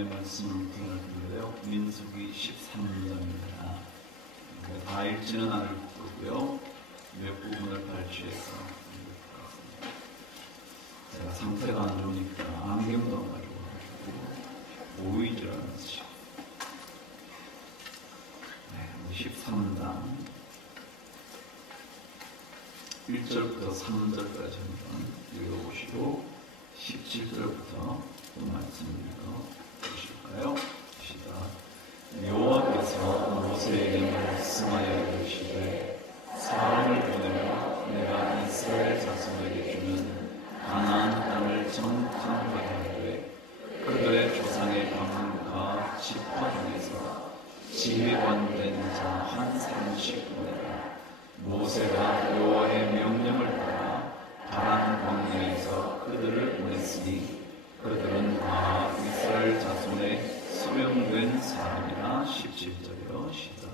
하나님의 말씀을 드리는데요. 민수기 13장입니다. 다 읽지는 않을 거고요. 몇 부분을 발췌해서 읽겠습니다. 제가 상태가 안 좋으니까 안경도 안 가지고 보이질 않으시죠. 13장 1절부터 3절까지 한번 읽어보시고 17절부터 또 말씀 읽어보실까요? 시작. 여호와께서 모세에게 말씀하여 이르시되 사람을 보내며 내가 이스라엘 자손에게 주는 가나안 땅을 정탐하게 하되 그들의 조상의 방과 지파 중에서 지휘관된 자 한 사람씩 보내라. 모세가 여호와의 명령을 따라 바란 광야에서 그들을 보냈으니 그들은 다 이스라엘 자손의 소명된 사람이라. 17절이요. 시작.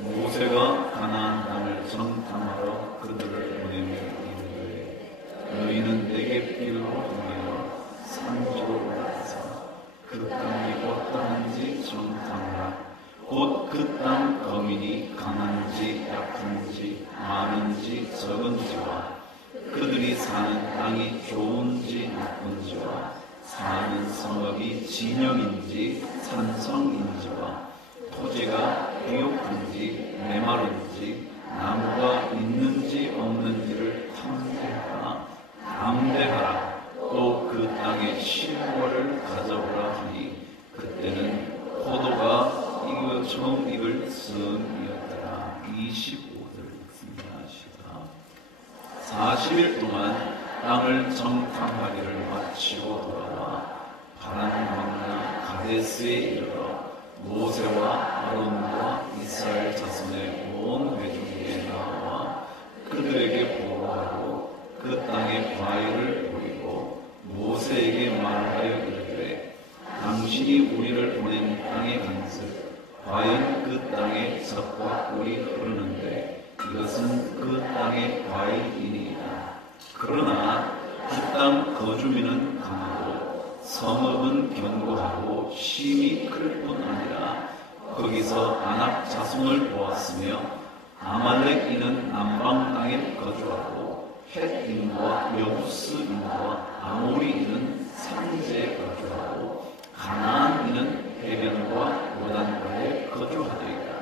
모세가 가나안 땅을 정탐하러 그들을 보내며 이르되 너희는 내게길로 동하여 산지로 올라가서 그 땅이 어떠한지 정탐하라. 곧 그 땅 거민이 강한지 약한지 많은지 적은지와 그들이 사는 땅이 좋은지 나쁜지와 사는 성읍이 진영인지 산성인지와 토지가 비옥한지 메마른지 나무가 있는지 없는지를 탐대하라. 또 그 땅의 실과를 가져오라 하니 그때는 포도가 처음 익을 즈음이었더라. 25절 읽습니다. 시작. 40일 동안 땅을 정탐하기를 마치고 돌아와 바란 광야 가데스에 이르러 모세와 아론과 이스라엘 자손의 온 회중에게 나와 그들에게 보고하고 그 땅의 과일을 보이고 모세에게 말하여 이르되 당신이 우리를 보낸 땅에 간즉 과연 그 땅에 젖과 꿀이 흐르는데 이것은 그 땅의 과일이니이다. 그러나 그 땅 거주민은 강하고 성읍은 견고하고 심이 클 뿐 아니라 거기서 아낙 자손을 보았으며 아말렉인은 남방 땅에 거주하고 헷인과 여부스인과 아모리인은 산지에 거주하고 가나안인은 해변과 요단가에 거주하리이다.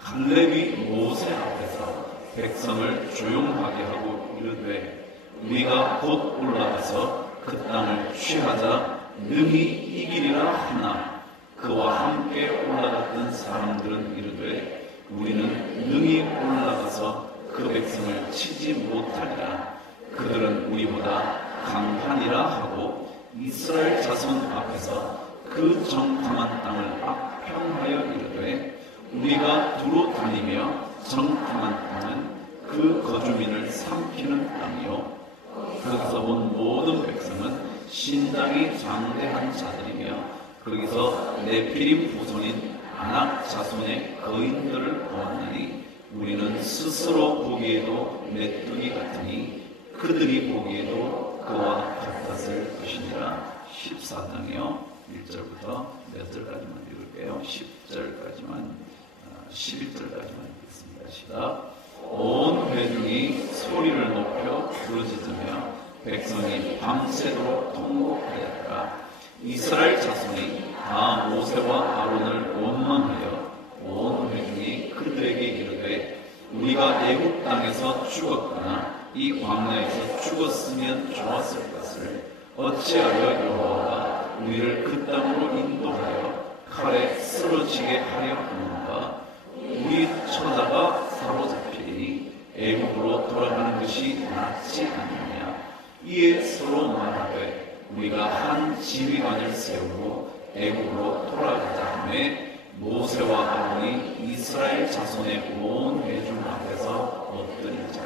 갈렙이 모세 앞에서 백성을 조용하게 하고 이르되 우리가 곧 올라가서 그 땅을 취하자 능히 이기리라 하나 그와 함께 올라갔던 사람들은 이르되 우리는 능히 올라가서 그 백성을 치지 못하리라. 그들은 우리보다 강하니라 하고 이스라엘 자손 앞에서 그 정탐한 땅을 악평하여 이르되 우리가 두루 다니며 정탐한 땅은 그 거주민을 삼키는 땅이요 거기서 온 모든 백성은 신장이 장대한 자들이며 거기서 네피림 후손인 아낙 자손의 거인들을 보았나니 우리는 스스로 보기에도 메뚜기 같으니 그들이 보기에도 그와 같았을 것이니라. 14장이요 1절부터 몇 절까지만 읽을게요. 10절까지만 11절까지만 읽겠습니다. 시작. 온 회중이 소리를 높여 부르짖으며 백성이 밤새도록 통곡하였더라. 이스라엘 자손이 다 모세와 아론을 원망하여 온 회중이 그들에게 이르되 우리가 애굽 땅에서 죽었거나 이 광야에서 죽었으면 좋았을 것을 어찌하여 여호와가 우리를 그 땅으로 인도하여 칼에 쓰러지게 하려 하는가. 우리 처자가 사로잡히니 애굽으로 돌아가는 것이 낫지 않느냐. 이에 서로 말하되 우리가 한 지휘관을 세우고 애굽으로 돌아가자 하매 모세와 아론이 이스라엘 자손의 온 회중 앞에서 엎드리자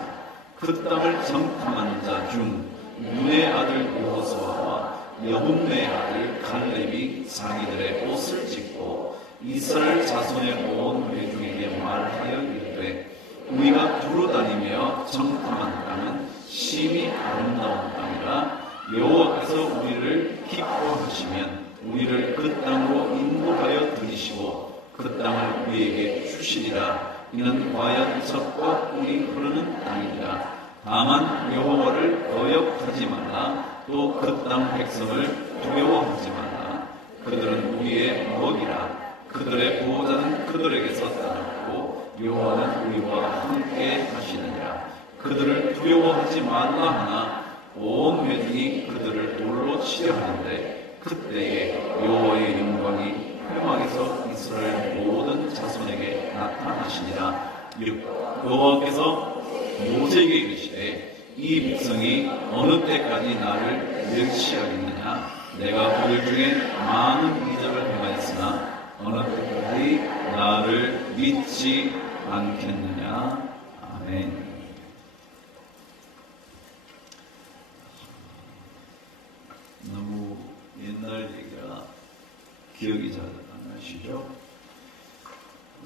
그 땅을 정탐한 자 중 눈의 아들 여호수아와 여분의 아들 갈렙이 자기들의 옷을 찢고 이스라엘 자손의 온 회중에게 말하여 이르되 우리가 두루 다니며 정탐한 땅은 심히 아름다운 땅이라 여호와께서 우리를 기뻐하시면 우리를 그 땅으로 인도하여 들이시고 그 땅을 우리에게 주시리라. 이는 과연 젖과 꿀이 흐르는 땅이니라. 다만 여호와를 거역하지 말라. 또 그 땅 백성을 두려워하지 말라. 그들은 우리의 먹이라. 그들의 보호자는 그들에게서 떠났고 여호와는 우리와 함께 하시느니라. 그들을 두려워하지 말라 하나 온 회중이 그들을 돌로 치려 하는데 그때에 여호와의 영광이 회막에서 이스라엘 모든 자손에게 나타나시니라. 여호와께서 모세에게 이르시되 이 백성이 어느 때까지 나를 멸시하겠느냐. 내가 그들 중에 많은 이적을 행하였으나 어느 때까지 나를 믿지 않겠느냐. 아멘. 너무 옛날 얘기라 기억이 잘 안 나시죠?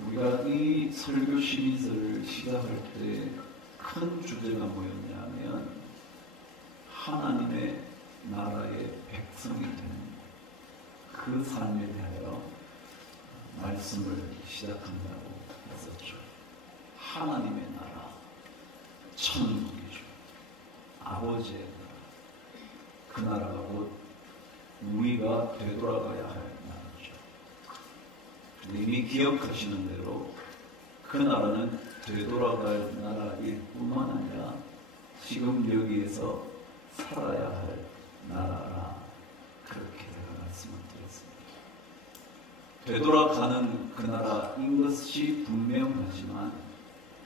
우리가 이 설교 시리즈를 시작할 때 큰 주제가 뭐였냐면 하나님의 나라의 백성이 되는 그 삶에 대하여 말씀을 시작한다고 했었죠. 하나님의 나라, 천국이죠. 아버지의 나라. 그 나라가 곧 우리가 되돌아가야 할 나라죠. 이미 기억하시는 대로 그 나라는 되돌아갈 나라일 뿐만 아니라 지금 여기에서 살아야 할 나라라. 그렇게 제가 말씀을 드렸습니다. 되돌아가는 그 나라인 것이 분명하지만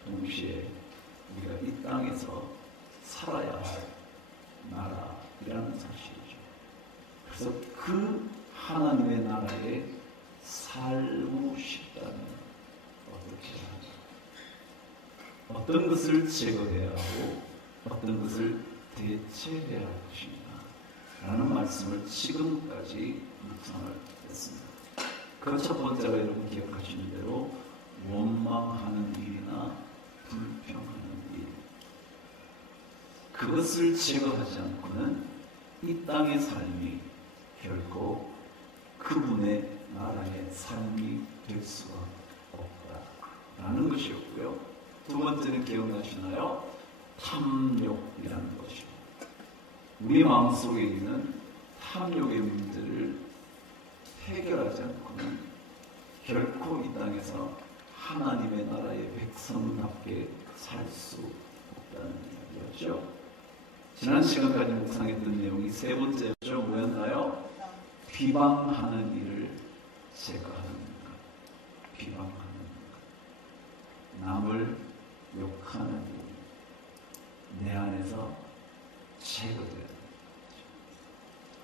동시에 우리가 이 땅에서 살아야 할 나라이라는 사실이죠. 그래서 그 하나님의 나라에 살고 싶다면 어떻게 해야 하죠? 어떤 것을 제거해야 하고 어떤 것을 대체해야 할 것인가 라는 말씀을 지금까지 묵상을 했습니다. 그 첫 번째가 여러분 기억하시는 대로 원망하는 일이나 불평하는 일, 그것을 제거하지 않고는 이 땅의 삶이 결코 그분의 나라의 삶이 될 수가 없다라는 것이었고요. 두 번째는 기억나시나요? 탐욕이라는 것이죠. 우리 마음속에 있는 탐욕의 문제를 해결하지 않고는 결코 이 땅에서 하나님의 나라의 백성답게 살 수 없다는 이야기였죠. 지난 시간까지 묵상했던 내용이 세 번째였죠. 뭐였나요? 비방하는 일을 제거하는 것. 비방하는 것. 남을 욕하는 일. 내 안에서 제거되는 것.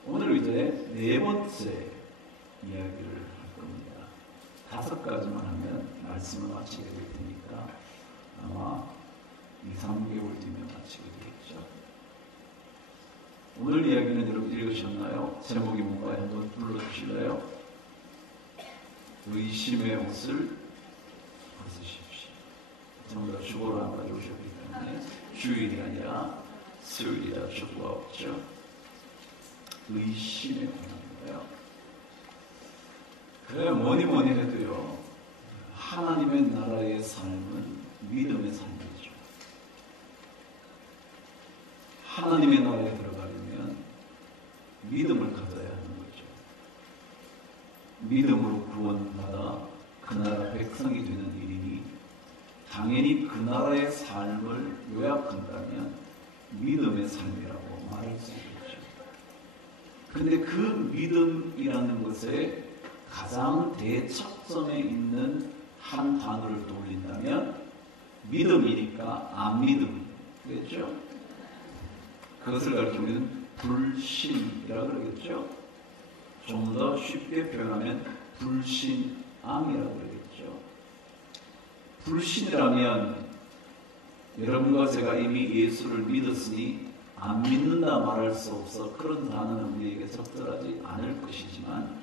오늘 이제 네 번째 이야기를 할 겁니다. 5가지만 하면 말씀을 마치게 될 테니까 아마 2-3개월 뒤면 마치게 되겠죠. 오늘 이야기는 여러분 읽으셨나요? 제목이 뭔가요? 한번 불러주실래요? 의심의 옷을 벗으십시오. 전부 다 주보를 안 가져오셨기 때문에 주일이 아니라 수요일이라 주보가 없죠. 의심에 관한 거예요. 그래 뭐니 해도요, 하나님의 나라의 삶은 믿음의 삶이죠. 하나님의 나라에 들어가려면 믿음을 가져야 하는 거죠. 믿음으로 구원받아 그 나라 백성이 되는 일이니 당연히 그 나라의 삶을 요약한다면 믿음의 삶이라고 말할 수 있겠죠. 그런데 그 믿음이라는 것에 가장 대척점에 있는 한 단어를 떠올린다면 믿음이니까 안 믿음, 그렇죠? 그것을 가리키면 불신이라고 그러겠죠. 좀 더 쉽게 표현하면 불신앙이라고 그러겠죠. 불신이라면 여러분과 제가 이미 예수를 믿었으니 안 믿는다 말할 수 없어 그런 단어는 우리에게 적절하지 않을 것이지만,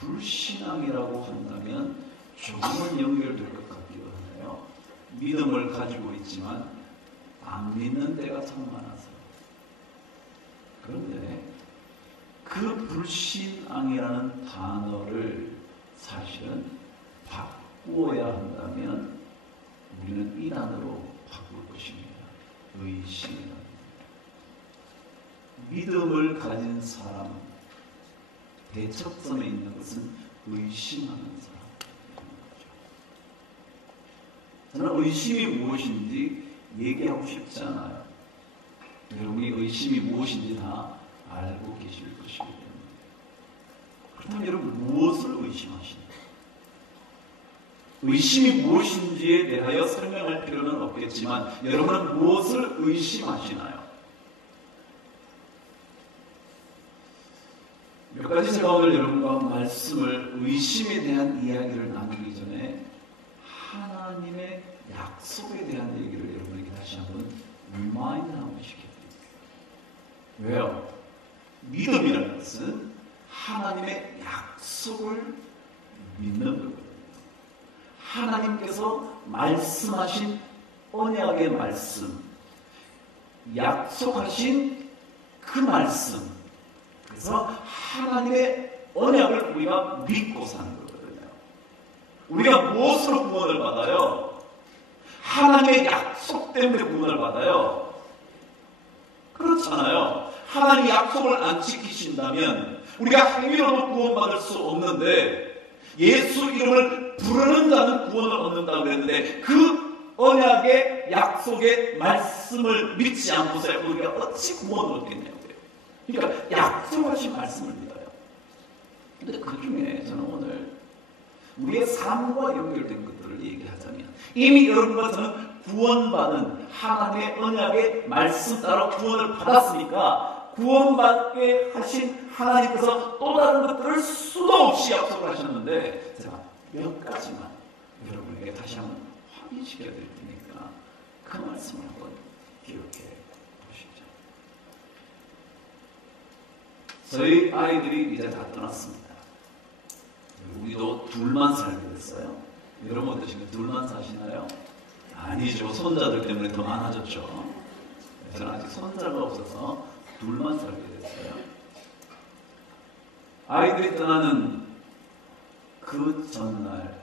불신앙이라고 한다면 조금은 연결될 것 같기도 하네요. 믿음을 가지고 있지만 안 믿는 데가 참 많아서. 그런데 그 불신앙이라는 단어를 사실은 바꾸어야 한다면 우리는 이 단어로 바꿀 것입니다. 의심이다. 믿음을 가진 사람, 대척점에 있는 것은 의심하는 사람입니다. 저는 의심이 무엇인지 얘기하고 싶지 않아요. 여러분이 의심이 무엇인지 다 알고 계실 것이기 때문에. 그렇다면 여러분 무엇을 의심하시나요? 의심이 무엇인지에 대하여 설명할 필요는 없겠지만 여러분은 무엇을 의심하시나요? 몇 가지 제가 오늘 여러분과 말씀을 의심에 대한 이야기를 나누기 전에 하나님의 약속에 대한 얘기를 여러분에게 다시 한번 리마인드하고 싶습니다. 왜요? 믿음이라는 것은 하나님의 약속을 믿는 거거든요. 하나님께서 말씀하신 언약의 말씀, 약속하신 그 말씀, 그래서 하나님의 언약을 우리가 믿고 사는 거거든요. 우리가 무엇으로 구원을 받아요? 하나님의 약속 때문에 구원을 받아요. 그렇잖아요. 하나님이 약속을 안 지키신다면 우리가 행위로도 구원받을 수 없는데 예수 이름을 부르는 자는 구원을 얻는다고 그랬는데 그 언약의 약속의 말씀을 믿지 않고서 우리가 어찌 구원을 얻겠냐고요. 그러니까 약속하신 말씀을 믿어요. 근데 그 중에 저는 오늘 우리의 삶과 연결된 것들을 얘기하자면 이미 여러분과 저는 구원받은 하나님의 언약의 말씀 따라 구원을 받았으니까 구원받게 하신 하나님께서 또 다른 것들을 수도 없이 약속을 하셨는데 제가 몇 가지만 여러분에게 다시 한번 확인시켜 드릴 테니까 그 말씀을 한번 기억해 보시죠. 저희 아이들이 이제 다 떠났습니다. 우리도 둘만 살게 됐어요. 여러분 어떠신가요? 둘만 사시나요? 아니죠. 손자들 때문에 더 많아졌죠. 저는 아직 손자가 없어서 둘만 살게 됐어요. 아이들이 떠나는 그 전날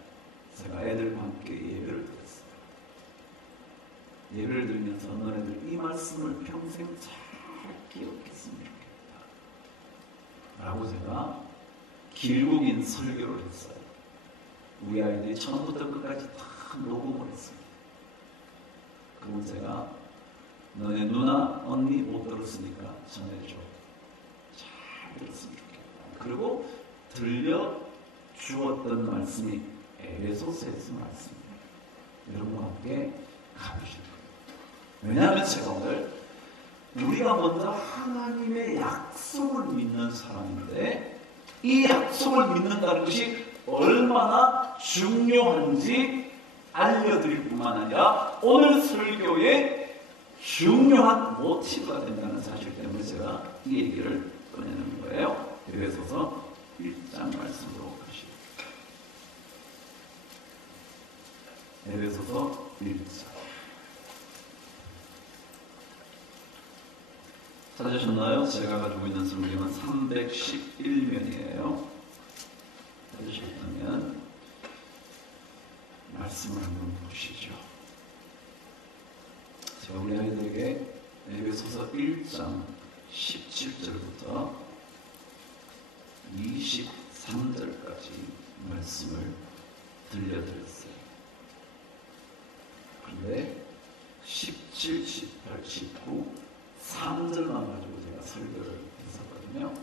제가 애들과 함께 예배를 드렸어요. 예배를 드리면서 너네들 이 말씀을 평생 잘 기억했으면 좋겠다 라고 제가 길고 긴 설교를 했어요. 우리 아이들이 처음부터 끝까지 다 녹음을 했습니다. 그리고 제가 너네 누나, 언니 못 들었으니까 전해줘. 잘 들었으면 좋겠다. 그리고 들려주었던 말씀이 에베소서에서 말씀입니다. 여러분과 함께 가보실 거예요. 왜냐하면 제가 오늘 우리가 먼저 하나님의 약속을 믿는 사람인데 이 약속을 믿는다는 것이 얼마나 중요한지 알려드릴 뿐만 아니라 오늘 설교의 중요한 모티브가 된다는 사실 때문에 제가 이 얘기를 꺼내는 거예요. 에베소서 1장 말씀으로 가시죠. 에베소서 1장 찾으셨나요? 제가 가지고 있는 성경은 311면이에요. 찾으셨다면 말씀을 한번 보시죠. 제가 우리 아이들에게 에베소서 1장 17절부터 23절까지 말씀을 들려드렸어요. 그런데 17, 18, 19, 3절만 가지고 제가 설교를 했었거든요.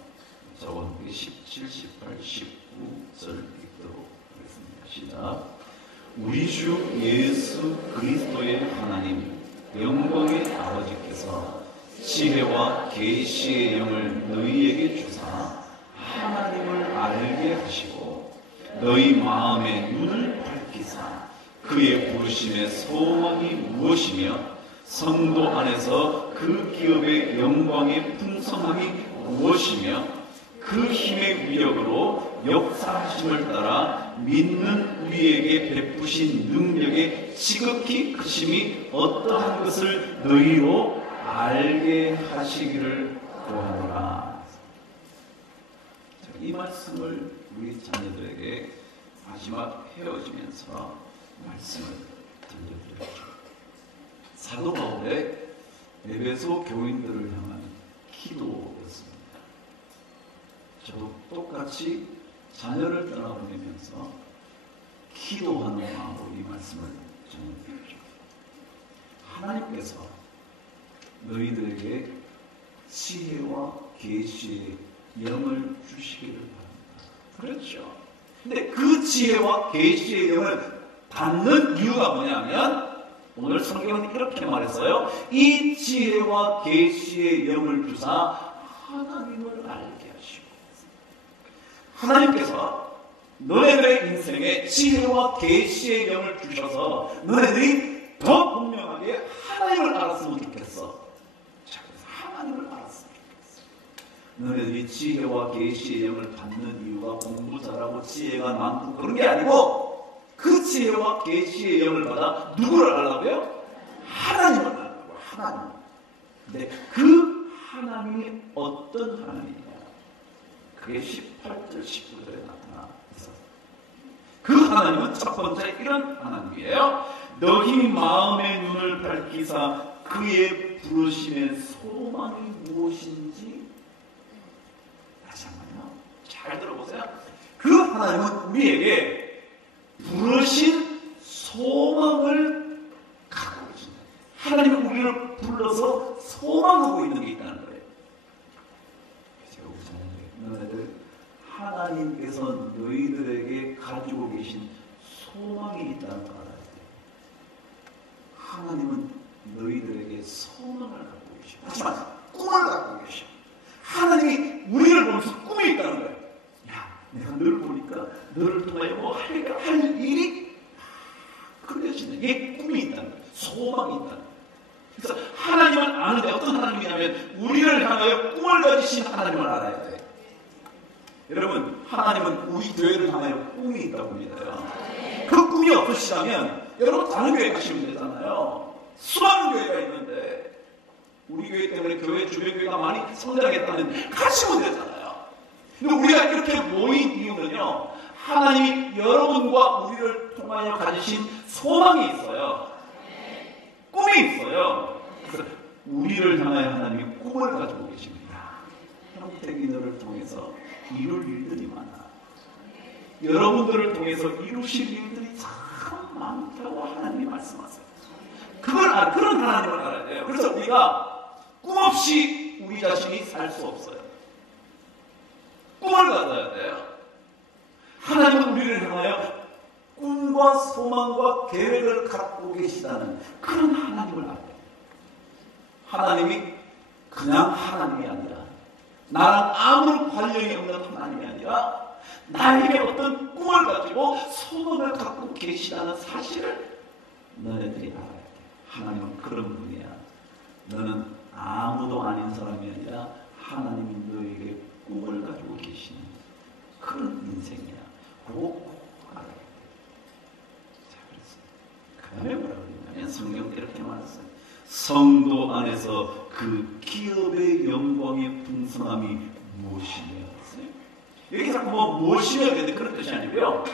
저와 함께 17, 18, 19절 읽도록 하겠습니다. 시작. 우리 주 예수 그리스도의 하나님 영광의 아버지께서 지혜와 계시의 영을 너희에게 주사 하나님을 알게 하시고 너희 마음의 눈을 밝히사 그의 부르심의 소망이 무엇이며 성도 안에서 그 기업의 영광의 풍성함이 무엇이며 그 힘의 위력으로 역사하심을 따라 믿는 우리에게 베푸신 능력의 지극히 크심이 어떠한 것을 너희로 알게 하시기를 구하노라. 말씀을 우리 자녀들에게 마지막 헤어지면서 말씀을 들려드렸죠. 사도 바울의 에베소 교인들을 향한 기도였습니다. 저도 똑같이 자녀를 떠나보내면서 기도하는 마음으로 이 말씀을 전해드렸죠. 하나님께서 너희들에게 지혜와 계시의 영을 주시기를 바랍니다. 그렇죠. 근데 그 지혜와 계시의 영을 받는 이유가 뭐냐면 오늘 성경은 이렇게 말했어요. 이 지혜와 계시의 영을 주사 하나님을 알게 하시고, 하나님께서 너네들의 인생에 지혜와 계시의 영을 주셔서 너네들이 더 분명하게 하나님을 알았으면 좋겠어. 자, 그래서 하나님을 알았으면 좋겠어. 너네들이 지혜와 계시의 영을 받는 이유가 공부 잘하고 지혜가 많고 그런 게 아니고, 그 지혜와 계시의 영을 받아 누구를 알라고요? 하나님을 알라고. 하나님. 근데 그 하나님이 어떤 하나님이냐? 그게 18절 19절에 나타나 있어요. 그 하나님은 첫 번째 이런 하나님이에요. 너희 마음의 눈을 밝히사 그의 부르심의 소망이 무엇인지. 다시 한번요. 잘 들어보세요. 그 하나님은 우리에게 부르신 소망을 갖고 계십니다. 하나님이 우리를 불러서 소망하고 있는 게 있다는 거예요. 제가 우리 너희들 하나님께서 너희들에게 가지고 계신 소망이 있다는 걸 알아야 돼요. 하나님은 너희들에게 소망을 갖고 계십니다. 하지만 꿈을 갖고 계셔. 하나님이 우리를 보면서 꿈이 있다는 거예요. 야, 내가 너를 보니까 너를 통하여 뭐 할 일이 그려지는, 이게 꿈이 있다는 거예요. 소망이 있다는 거예요. 그래서 하나님을 아는데 어떤 하나님이냐면 우리를 향하여 꿈을 가지신 하나님을 알아야 돼요. 여러분, 하나님은 우리 교회를 향하여 꿈이 있다고 믿어요. 그 꿈이 없으시다면 여러분 다른 교회 가시면 되잖아요. 수많은 교회가 있는데 우리 교회 때문에 교회 주변 교회가 많이 성장했다면 가시면 되잖아요. 근데 우리가 이렇게 모인 이유는요, 하나님이 여러분과 우리를 통하여 가지신 소망이 있어요. 꿈이 있어요. 그래서 우리를 향하여 하나님이 꿈을 가지고 계십니다. 형택이 너를 통해서 이룰 일들이 많아. 여러분들을 통해서 이루실 일들이 참 많다고 하나님이 말씀하세요. 그런 하나님을 알아야 돼요. 그래서 우리가 꿈 없이 우리 자신이 살 수 없어요. 꿈을 가져야 돼요. 하나님은 우리를 향하여 꿈과 소망과 계획을 갖고 계시다는 그런 하나님을 알아야 돼요. 하나님이 그냥 하나님이 아니라, 나랑 아무 관련이 없는 하나님이 아니라 나에게 어떤 꿈을 가지고 소망을 갖고 계시다는 사실을 너네들이 알아야 돼. 하나님은 그런 분이야. 너는 아무도 아닌 사람이 아니라 하나님이 너에게 꿈을 가지고 계시는 그런 인생이야. 그거 꼭 알아야 돼. 자, 그래서 그 다음에 뭐라고 그러냐면 성경에 이렇게 말했어요. 성도 안에서 그 기업의 영광의 풍성함이 무엇이냐. 여기 자꾸 무엇이냐 그랬는데 그런 뜻이 아니고요.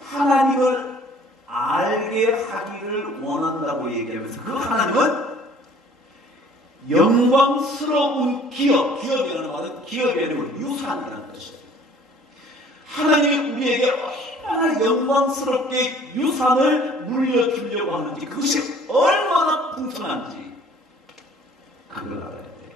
하나님을 알게 하기를 원한다고 얘기하면서 그 하나님은 영광스러운 기업이라는 말은 기업이 아니고 유산이라는 뜻이에요. 하나님이 우리에게 얼마나 영광스럽게 유산을 물려주려고 하는지, 그것이 얼마나 풍성한지 그걸 알아야 돼요.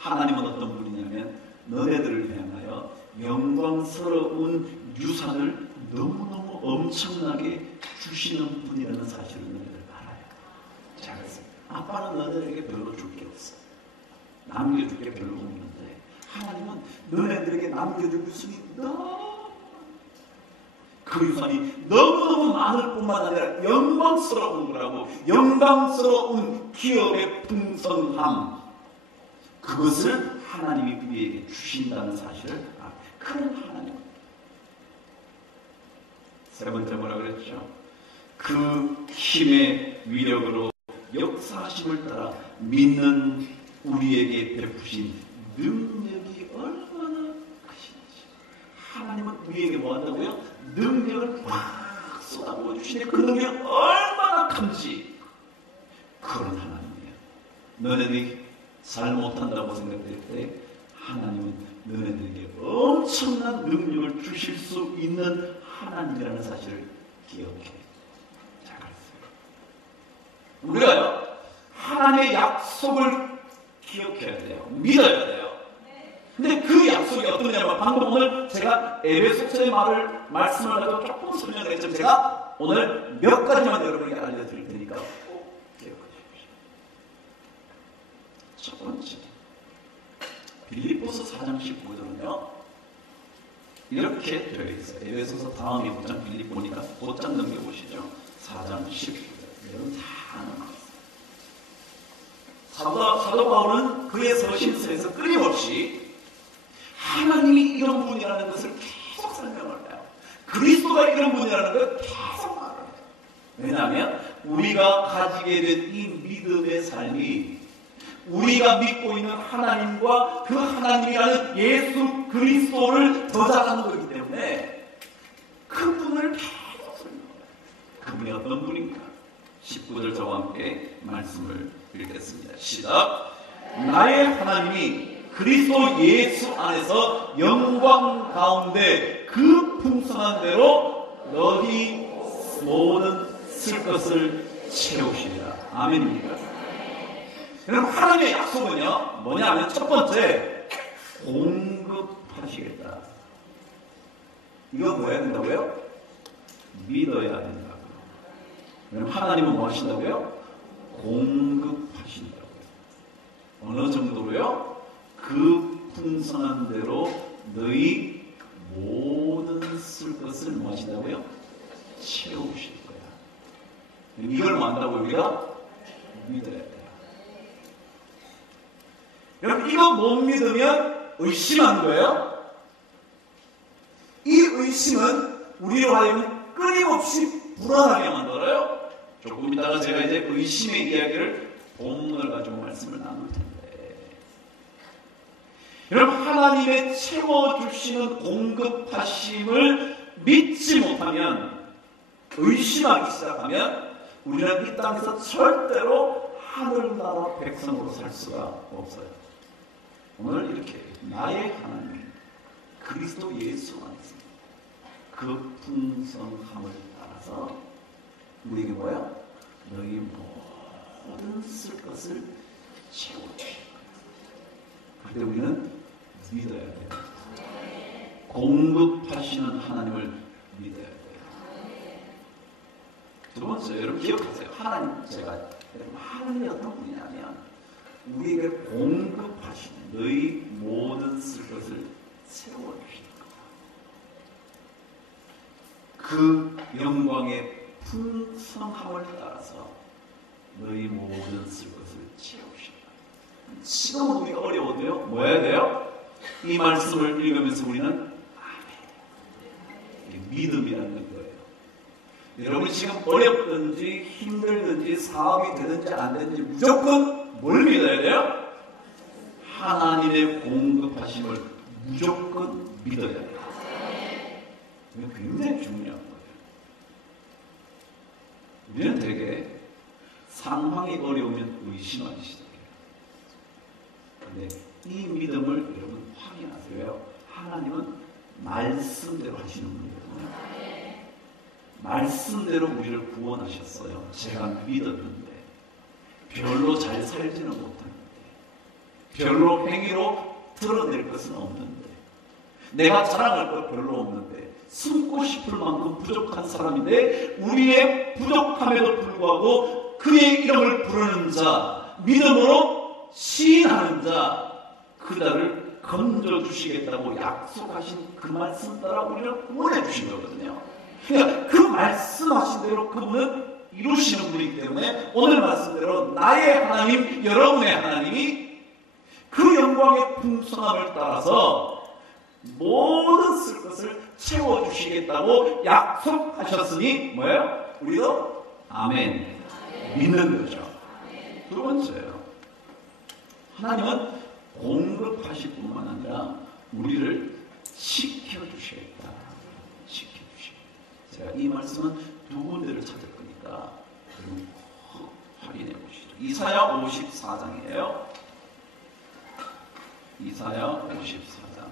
하나님은 어떤 분이냐면 너네들을 향하여 영광스러운 유산을 너무너무 엄청나게 주시는 분이라는 사실을 너네들 알아야 돼요. 자, 그래서 아빠는 너네들에게 별로 줄 게 없어. 남겨줄 게 별로 없는데 하나님은 너네들에게 남겨줄 유산이 그 유산이 너무너무 많을 뿐만 아니라 영광스러운 거라고. 영광스러운 기업의 풍성함, 그것을 하나님이 우리에게 주신다는 사실을 그런 하나님. 세 번째 뭐라 그랬죠? 그 힘의 위력으로 역사하심을 따라 믿는 우리에게 베푸신 능력이 얼마나 크신지. 하나님은 우리에게 뭐 한다고요? 능력을 막 쏟아부어 주시니 그 능력이 얼마나 큰지. 그런 하나님이에요. 너네들이 잘 못한다고 생각될 때 하나님은 너네들에게 엄청난 능력을 주실 수 있는 하나님이라는 사실을 기억해. 잘 가르쳐요. 우리가요, 하나님의 약속을 기억해야 돼요. 믿어야 돼요. 근데 그 약속이 어떠냐면, 방금 오늘 제가 에베소서의 말씀을 가지고 조금 설명을 했지만, 제가 오늘 몇 가지만 여러분에게 알려드릴 테니까 꼭 기억해 주십시오. 첫 번째, 빌립보서 4장 19절은요, 이렇게 되어 있어요. 에베소서 다음이 5장, 빌립보니까 5장 넘겨보시죠. 4장 19절. 여러분 다 아는 거. 사도 바울은 그의 서신서에서 끊임없이 하나님이 이런 분이라는 것을 계속 설명을 해요. 그리스도가 이런 분이라는 걸 계속 말을 해요. 왜냐하면 우리가 가지게 된 이 믿음의 삶이 우리가 믿고 있는 하나님과 그 하나님이라는 예수 그리스도를 더 잘하는 거기 때문에 그분을 계속 설명해요. 그분이 어떤 분인가? 19절 저와 함께 말씀을 읽겠습니다. 시작. 나의 하나님이 그리스도 예수 안에서 영광 가운데 그 풍성한 대로 너희 모든 쓸 것을 채우시리라. 아멘입니까? 여러분, 하나님의 약속은요, 뭐냐면 첫 번째, 공급하시겠다. 이거 뭐 해야 된다고요? 믿어야 된다고요. 여러분, 하나님은 뭐 하신다고요? 공급하신다고요. 어느 정도로요? 그 풍성한 대로 너희 모든 쓸 것을 뭐 하신다고요? 채우실 거야. 이걸 뭐 한다고요? 우리가 믿어야 돼요. 여러분, 이거 못 믿으면 의심한 거예요. 이 의심은 우리로 하여금 끊임없이 불안하게 만들어요. 조금 이따가 제가 이제 의심의 이야기를 본문을 가지고 말씀을 나눌 텐데, 여러분, 하나님의 채워주시는 공급하심을 믿지 못하면, 의심하기 시작하면 우리는 이 땅에서 절대로 하늘나라 백성으로 살 수가 없어요. 오늘 이렇게 나의 하나님 그리스도 예수 안에서 그 풍성함을 따라서 우리에게 뭐야? 너희 모든 쓸 것을 채워주실 거야. 그때 우리는 믿어야 돼요. 공급하시는 하나님을 믿어야 돼요. 두 번째, 여러분 기억하세요. 하나님이 어떤 분이냐면 우리에게 공급하시는 너희 모든 쓸 것을 채워주실 거야. 그 영광의 풍성함을 따라서 너희 모든 쓸 것을 채우실 거야. 지금 우리가 어려워도요, 뭐 해야 돼요? 이 말씀을 읽으면서 우리는 아멘. 믿음이라는 거예요. 여러분이 지금 어렵든지 힘들든지 사업이 되든지 안 되든지 무조건 뭘 믿어야 돼요? 하나님의 공급하심을 무조건 믿어야 돼요. 이거 굉장히 중요한 거예요. 우리는 되게 상황이 어려우면 의심하기 시작해요. 그런데 이 믿음을 여러분 확인하세요. 하나님은 말씀대로 하시는 분이거든요. 말씀대로 우리를 구원하셨어요. 제가 믿었는데 별로 잘 살지는 못하는데 별로 행위로 드러낼 것은 없는데 내가 자랑할 것 별로 없는데 숨고 싶을 만큼 부족한 사람인데 우리의 부족함에도 불구하고 그의 이름을 부르는 자, 믿음으로 시인하는 자, 그들을 건져주시겠다고 약속하신 그 말씀 따라 우리를 구원해 주신 거거든요. 그러니까 그 말씀하신 대로 그분은 이루시는 분이기 때문에 오늘 말씀대로 나의 하나님, 여러분의 하나님이 그 영광의 풍성함을 따라서 모든 쓸 것을 채워주시겠다고 약속하셨으니 뭐예요? 우리도 아멘. 믿는 거죠. 두 번째요. 하나님은 공급하실 뿐만 아니라 우리를 지켜주시겠다. 제가 이 말씀은 두 군데를 찾을 거니까 여러분 꼭 확인해 보시죠. 이사야 54장이에요. 이사야 54장.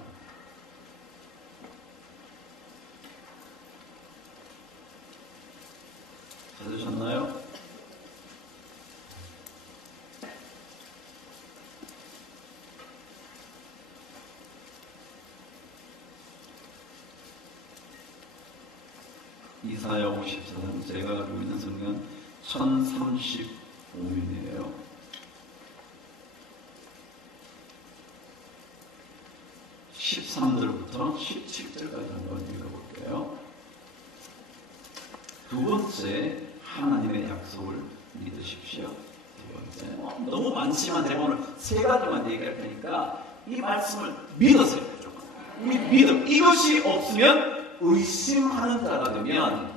찾으셨나요? 이사야 54장, 제가 가지고 있는 성경 1035면이에요. 13절부터 17절까지 한번 읽어볼게요. 두 번째, 하나님의 약속을 믿으십시오. 두 번째, 너무 많지만 대본을 세 가지만 얘기할 테니까 이 말씀을 믿으세요. 우리 믿음, 이것이 없으면 의심하는 자가 되면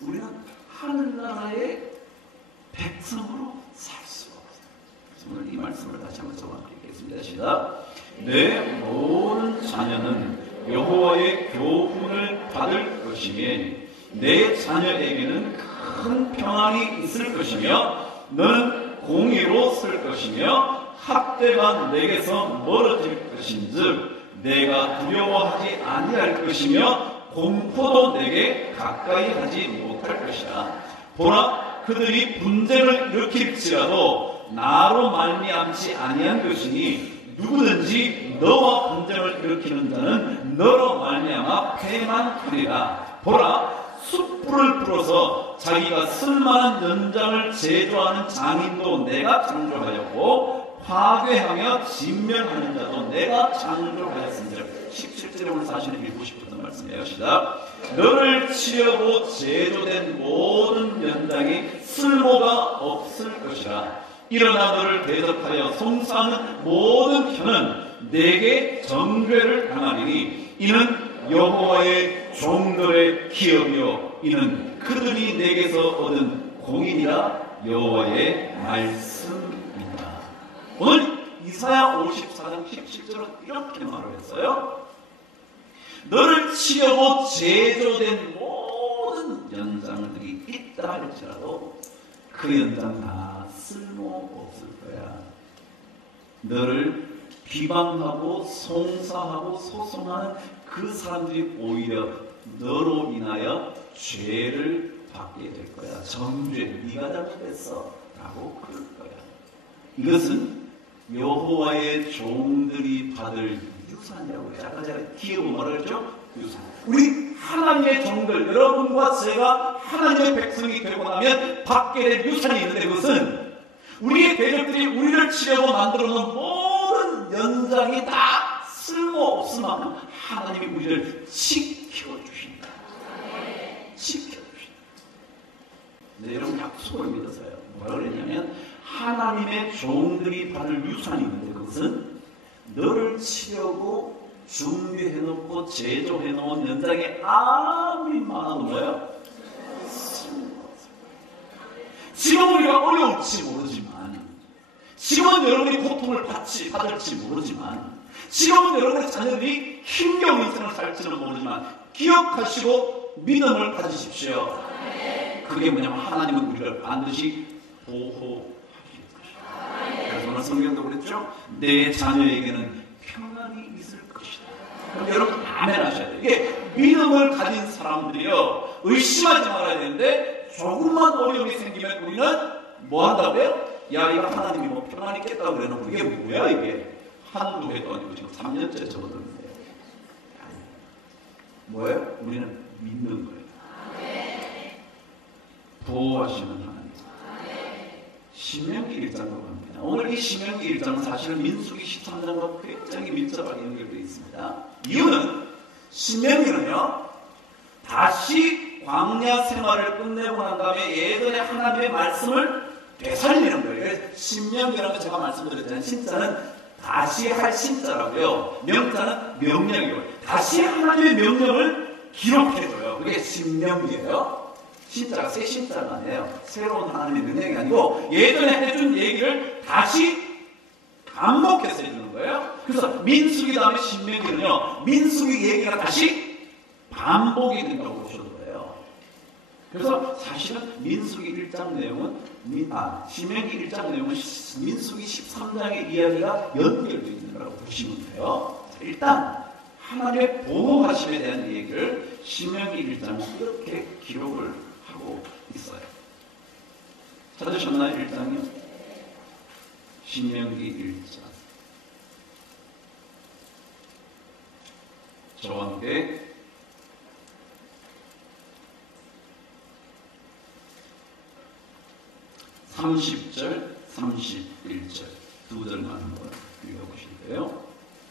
우리는 하늘나라의 백성으로 살 수가 없어요. 그래서 오늘 이 말씀을 다시 한번 적어드리겠습니다. 시작. 내 모든 자녀는 여호와의 교훈을 받을 것이며 내 자녀에게는 큰 평안이 있을 것이며 너는 공의로 쓸 것이며 학대가 내게서 멀어질 것인즉 내가 두려워하지 아니할 것이며 공포도 내게 가까이 하지 못할 것이다. 보라, 그들이 분쟁을 일으킬지라도 나로 말미암지 아니한 것이니 누구든지 너와 분쟁을 일으키는 자는 너로 말미암아 패만하리라. 보라, 숯불을 불어서 자기가 쓸만한 연장을 제조하는 장인도 내가 창조하였고 파괴하며 진멸하는 자도 내가 창조하였으니라. 17절에 오늘 사실은 읽고 싶었던 말씀이에요. 시작. 너를 치려고 제조된 모든 연장이 쓸모가 없을 것이라. 일어나 너를 대적하여 송사하는 모든 혀는 내게 정죄를 당하리니 이는 여호와의 종들의 기업이요 이는 그들이 내게서 얻은 공인이라. 여호와의 말씀입니다. 오늘 이사야 54장 17절은 이렇게 말을 했어요. 너를 치려고 제조된 모든 연장들이 있다 할지라도 그 연장 다 쓸모없을 거야. 너를 비방하고 송사하고 소송하는 그 사람들이 오히려 너로 인하여 죄를 받게 될 거야. 정죄, 네가 잘못했어 라고 그럴 거야. 이것은 여호와의 종들이 받을 유산이라고 해요. 아까 제가 기업은 뭐라 그랬죠? 유산. 우리 하나님의 종들, 여러분과 제가 하나님의 백성이 되고 나면 받게 될 유산이 있는데 그것은 우리의 대적들이 우리를 치려고 만들어 놓은 모든 연장이 다 쓸모없을 만큼 하나님이 우리를 지켜주신다. 지켜주신다. 네, 여러분 약속을 믿어서요. 뭐라 그랬냐면 하나님의 종들이 받을 유산이 있는데 그것은 너를 치려고 준비해놓고 제조해놓은 연장에 아무리 많아도 뭐예요? 지금 우리가 어려울지 모르지만 지금은 여러분이 고통을 받을지 모르지만 지금은 여러분의 자녀들이 힘겨운 인생을 살지는 모르지만 기억하시고 믿음을 가지십시오. 그게 뭐냐면 하나님은 우리를 반드시 보호하실 것이다. 그래서 오늘 성경도 그랬죠? 내 자녀에게는 평안이 있을 것이다. 그럼 여러분 아멘 하셔야 돼요. 이게 믿음을 가진 사람들이요 의심하지 말아야 되는데 조금만 어려움이 생기면 우리는 뭐 한다고요? 야 이거 하나님이 뭐 평안이 있겠다고 그래놓고 이게 뭐야 이게 한두 해도 아니고 지금 3년째 접어들는데 뭐예요? 우리는 믿는 거예요. 보호하시는 하나님. 신명기 1장으로 갑니다. 오늘 이 신명기 1장은 사실은 민수기 13장과 굉장히 밀접하게 연결되어 있습니다. 이유는 신명기는요 다시 광야 생활을 끝내고 난 다음에 예전에 하나님의 말씀을 되살리는 거예요. 그래서 신명기라는 거 제가 말씀드렸잖아요. 신자는 다시 할 신자라고요. 명자는 명령이고요. 다시 하나님의 명령을 기록해줘요. 그게 신명기예요. 신자가 새 신자가 아니에요. 새로운 하나님의 명령이 아니고 예전에 해준 얘기를 다시 반복해서 해주는 거예요. 그래서 민수기 다음에 신명기는요 민수기 얘기가 다시 반복이 된다고 보셔도 돼요. 그래서 사실은 민수기 1장 내용은 신명기 1장 내용은 민수기 13장의 이야기가 연결되어 있는 거라고 보시면 돼요. 일단 하나님의 보호하심에 대한 얘기를 신명기 1장은 이렇게 기록을 하고 있어요. 찾으셨나요? 1장이요? 신명기 1장. 저와 함께 30절, 31절 두 절만 한번 읽어보실게요.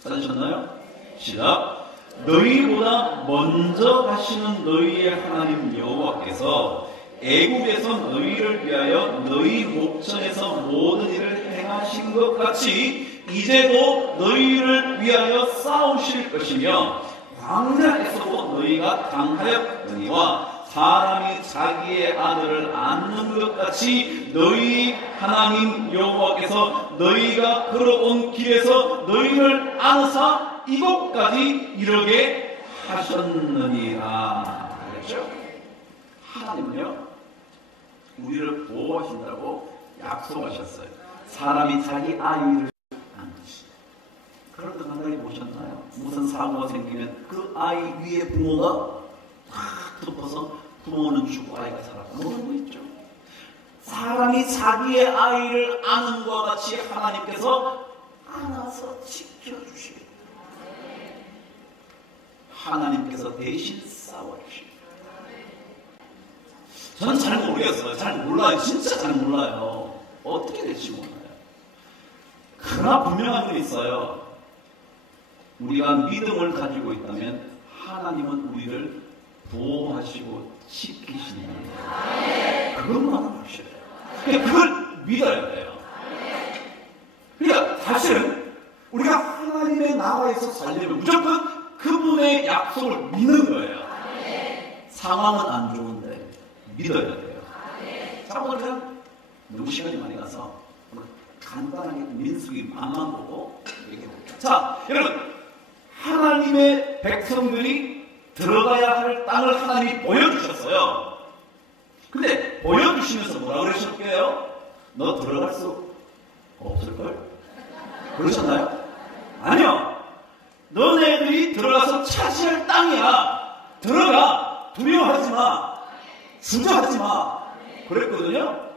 찾으셨나요? 시작. 너희보다 먼저 가시는 너희의 하나님 여호와께서 애국에서 너희를 위하여 너희 목전에서 모든 일을 행하신 것 같이 이제도 너희를 위하여 싸우실 것이며 광야에서도 너희가 당하였거니와 사람이 자기의 아들을 안는 것 같이 너희 하나님 여호와께서 너희가 걸어온 길에서 너희를 안으사 이곳까지 이르게 하셨느니라. 그렇죠? 하나님은요 우리를 보호하신다고 약속하셨어요. 사람이 자기 아이를 안듯이. 그럴 때 간단히 보셨나요? 무슨 사고가 생기면 그 아이 위에 부모가 탁 덮어서 부모는 죽고 아이가 살아가 모르는 거 있죠. 사람이 자기의 아이를 안은 것 같이 하나님께서 안아서 지켜주시겠다. 하나님께서 대신 싸워주시겠다. 저는 잘 모르겠어요. 잘 몰라요. 진짜 잘 몰라요. 어떻게 될지 몰라요. 그러나 분명한 건 있어요. 우리가 믿음을 가지고 있다면 하나님은 우리를 보호하시고 지키시는 거예요. 그것만 하셔야 돼요. 그러니까 그걸 믿어야 돼요. 그러니까 사실은 우리가 하나님의 나라에서 살려면 무조건 그분의 약속을 믿는 거예요. 상황은 안 좋은데 믿어야 돼요. 자, 오늘 그냥 너무 시간이 많이 가서 간단하게 민수기 맛만 보고 얘기해볼게요. 자, 여러분 하나님의 백성들이 들어가야 할 땅을 하나님이 보여주셨어요. 근데 보여주시면서 뭐라 그러셨게요? 너 들어갈 수 없을걸? 그러셨나요? 아니요. 너네들이 들어가서 차지할 땅이야. 들어가. 두려워하지 마. 주저하지 마. 그랬거든요.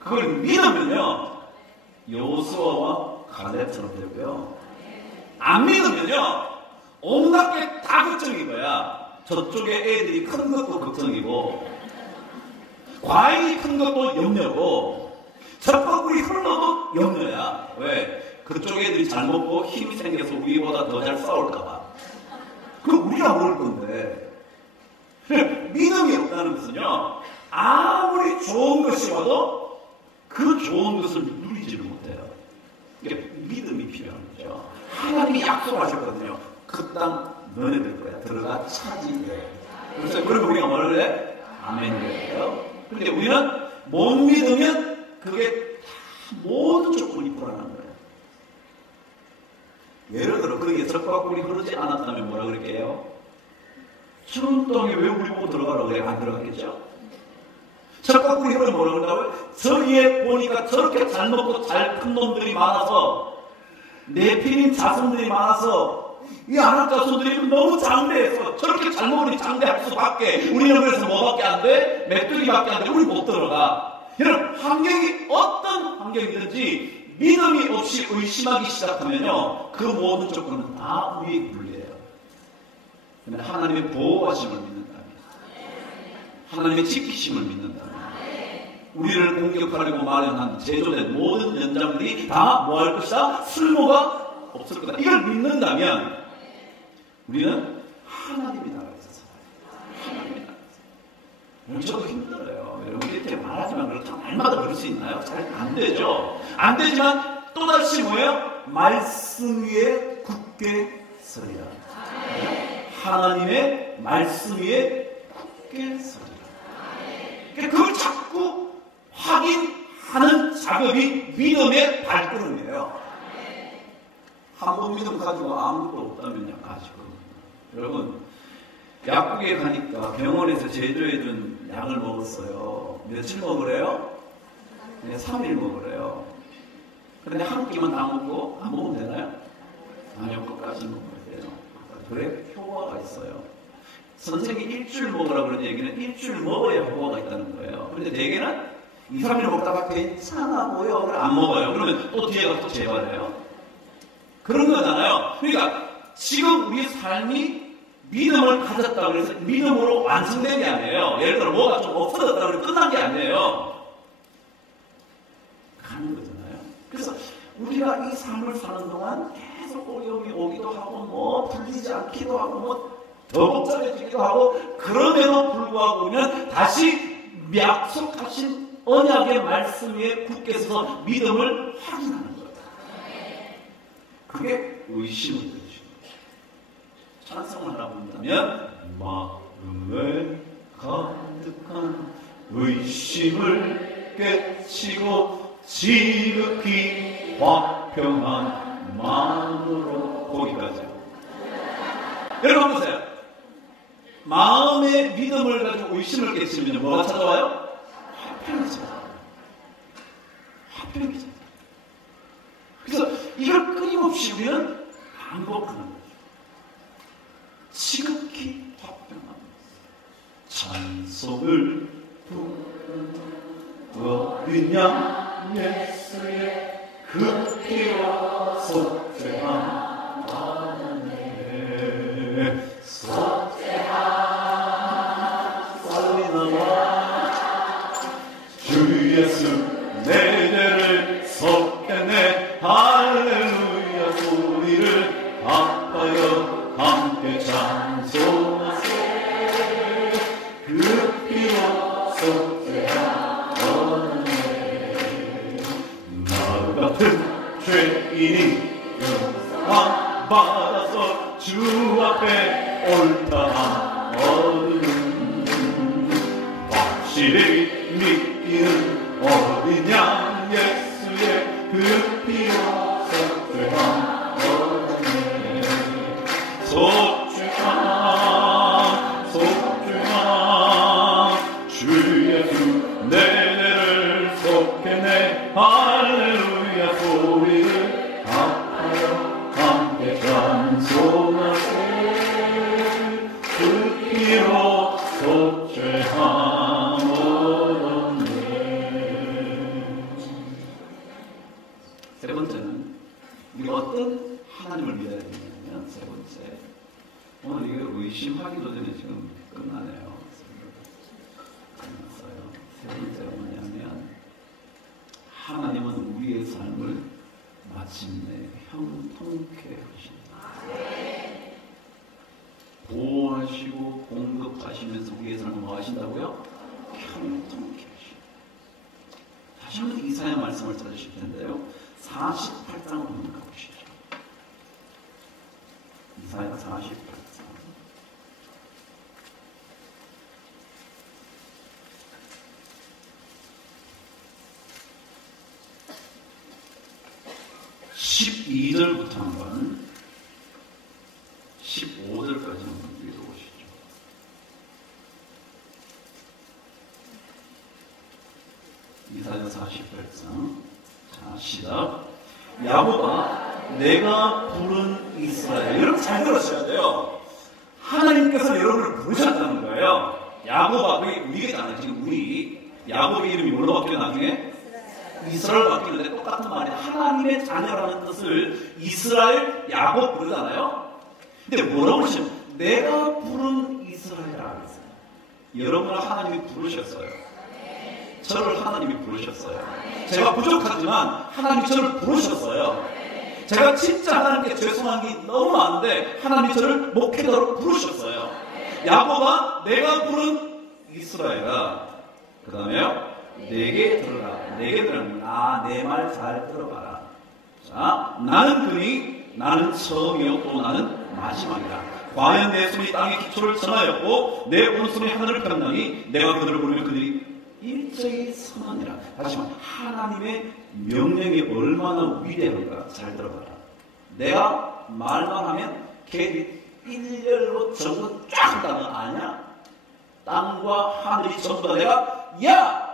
그걸 믿으면요 여호수아와 갈렙처럼 되고요. 안 믿으면요 온갖 게 다 걱정인 거야. 저쪽에 애들이 큰 것도 걱정이고 과일이 큰 것도 염려고 젖바구리 흘러도 염려야. 왜? 그쪽 애들이 잘 먹고 힘이 생겨서 우리보다 더 잘 싸울까 봐. 그럼 우리가 먹을 건데. 믿음이 없다는 것은요 아무리 좋은 것이 와도 그 좋은 것을 누리지를 못해요. 그러니까 믿음이 필요한 거죠. 하나님이 약속하셨거든요. 그 땅 너네들 거야. 들어가 차지해. 그래서 그러면 우리가 뭐를 해? 아멘이래요. 그런데 우리는 못 믿으면 그게 모든 조건이 불안한 거예요. 예를 들어 거기에 젖바구리 흐르지 않았다면 뭐라 그럴게요? 추운 땅에 왜 우리 보고 들어가라고 그래? 안 들어갔겠죠? 젖바구리 흐르면 뭐라 그런다고요? 저기에 보니까 저렇게 잘 먹고 잘 큰 놈들이 많아서 네피림 자손들이 많아서 이 아낙 자손들이 너무 장대해서 저렇게 잘 먹으니 장대할 수밖에. 우리는 그래서 뭐밖에 안 돼? 메뚜기밖에 안 돼. 우리 못 들어가. 여러분 환경이 어떤 환경이든지 믿음이 없이 의심하기 시작하면요 그 모든 조건은 다 우리에게 불리해요. 근데 하나님의 보호하심을 믿는다면, 하나님의 지키심을 믿는다면, 우리를 공격하려고 마련한 제조된 모든 연장들이 다 뭐 할 것이다? 쓸모가 없을 거다. 이걸 믿는다면 우리는 하나님의 나라에서 살아요. 하나님의 나라에서. 저도 힘들어요. 여러분 이렇게 말하지만 그렇다 말마다 그럴 수 있나요? 잘 안 되죠. 안 되지만 또다시 뭐예요? 말씀 위에 굳게 서리라. 하나님의 말씀 위에 굳게 서리라. 그걸 자꾸 확인하는 작업이 믿음의 발걸음이에요. 한 번 믿음 가지고 아무것도 없다면 가지고. 여러분 약국에 가니까 병원에서 제조해준 약을 먹었어요. 며칠 먹으래요? 네, 3일 먹으래요. 그런데 한 끼만 다 먹고 안 먹으면 되나요? 아니요, 끝까지 먹어야 돼요. 그래 효과가 있어요. 선생님이 일주일 먹으라 그런 얘기는 일주일 먹어야 효과가 있다는 거예요. 그런데 대개는 2, 3일 먹다가 괜찮아 보여. 그래 안 먹어요. 그러면 또 뒤에 가서 또 재발해요. 그런 거잖아요. 그러니까 지금 우리 삶이 믿음을 가졌다고 해서 믿음으로 완성된 게 아니에요. 예를 들어 뭐가 좀 없어졌다고 해서 끝난 게 아니에요. 가는 거잖아요. 그래서 우리가 이 삶을 사는 동안 계속 어려움이 오기도 하고 뭐 풀리지 않기도 하고 뭐 더 복잡해지기도 하고 그럼에도 불구하고 우리는 다시 약속하신 언약의 말씀 위에 굳게 서서 믿음을 확인하는 거예요. 그게 의심을 드리는 거예요. 찬송을 하나 본다면 마음에 가득한 의심을 깨치고 지극히 화평한 마음으로 거기까지요. 여러분 한번 보세요. 마음의 믿음을 가지고 의심을 깨치면 뭐가 찾아와요? 화평이 찾아와요. 화평이 찾아와요. 그래서 이걸 끊임없이 우리는 반복하는 거죠. 지극히 화평한 찬송을 어린 양 예수의 그 피로 속죄함 속죄함 살리나와 주 예수 내 죄를 속해내 할렐루야 소리를 아파요 함께 찬송하세 그 피로 속죄함 나 같은 죄인이 용서함 받아서 주 앞에 옳다함 얻는 확실히 믿기는 어린 양 예수의 그 피로 속죄함 얻는 속죄함 속죄함 주 예수 내 죄를 속해내 할렐루야 소리를 아파요 함께 찬송하세 그 피로 속죄함 얻었네. 세 번째는 우리가 어떤 하나님을 믿어야 되냐면 세 번째 오늘 이거 의심하기도 전에 지금 끝나네요. 끝났어요. 세 번째가 뭐냐면 하나님은 우리의 삶을 마침내 형통케 하신다. 보호하시고 공급하시면서 우리의 삶을 뭐 하신다고요? 형통케 하신다. 다시 한번 이사야 말씀을 찾으실 텐데요. 48장을 한번 가보시죠. 이사야 48장. 12절부터 한번 15절까지 한번 읽어보시죠. 이사야 48장. 자, 시작. 야곱아, 내가 부른 이스라엘. 여러분 잘 들으셔야 돼요. 하나님께서 여러분을 부르셨다는 거예요. 야곱아, 그게 우리겠잖아요. 지금 우리. 야곱의 이름이 뭘로 바뀌어 나중에? 이스라엘 바뀌는데 똑같은 말이에요. 하나님의 자녀라는 뜻을 이스라엘, 야곱 부르잖아요. 근데 뭐라고 그러시면 내가 부른 이스라엘이라고 했어요. 여러분을 하나님이 부르셨어요. 저를 하나님이 부르셨어요. 제가 부족하지만 하나님이 저를 부르셨어요. 제가 진짜 하나님께 죄송한 게 너무 많은데 하나님이 저를 목회자로 부르셨어요. 야곱아, 내가 부른 이스라엘아. 그 다음에요, 내게 들어라. 내게 들으라. 내 말 잘 들어봐라. 자, 나는 그니 나는 처음이요 또 나는 마지막이라. 과연 내 손이 땅의 기초를 전하였고 내 오른손이 하늘을 폈나니 내가 그들을 부르면 그들이 일제히 선하니라. 다시 말해, 하나님의 명령이 얼마나 위대한가 잘 들어봐라. 내가 말만 하면 걔들이 일렬로 전부 쫙 한다는 땅과 하늘이 전부 다 내가 야!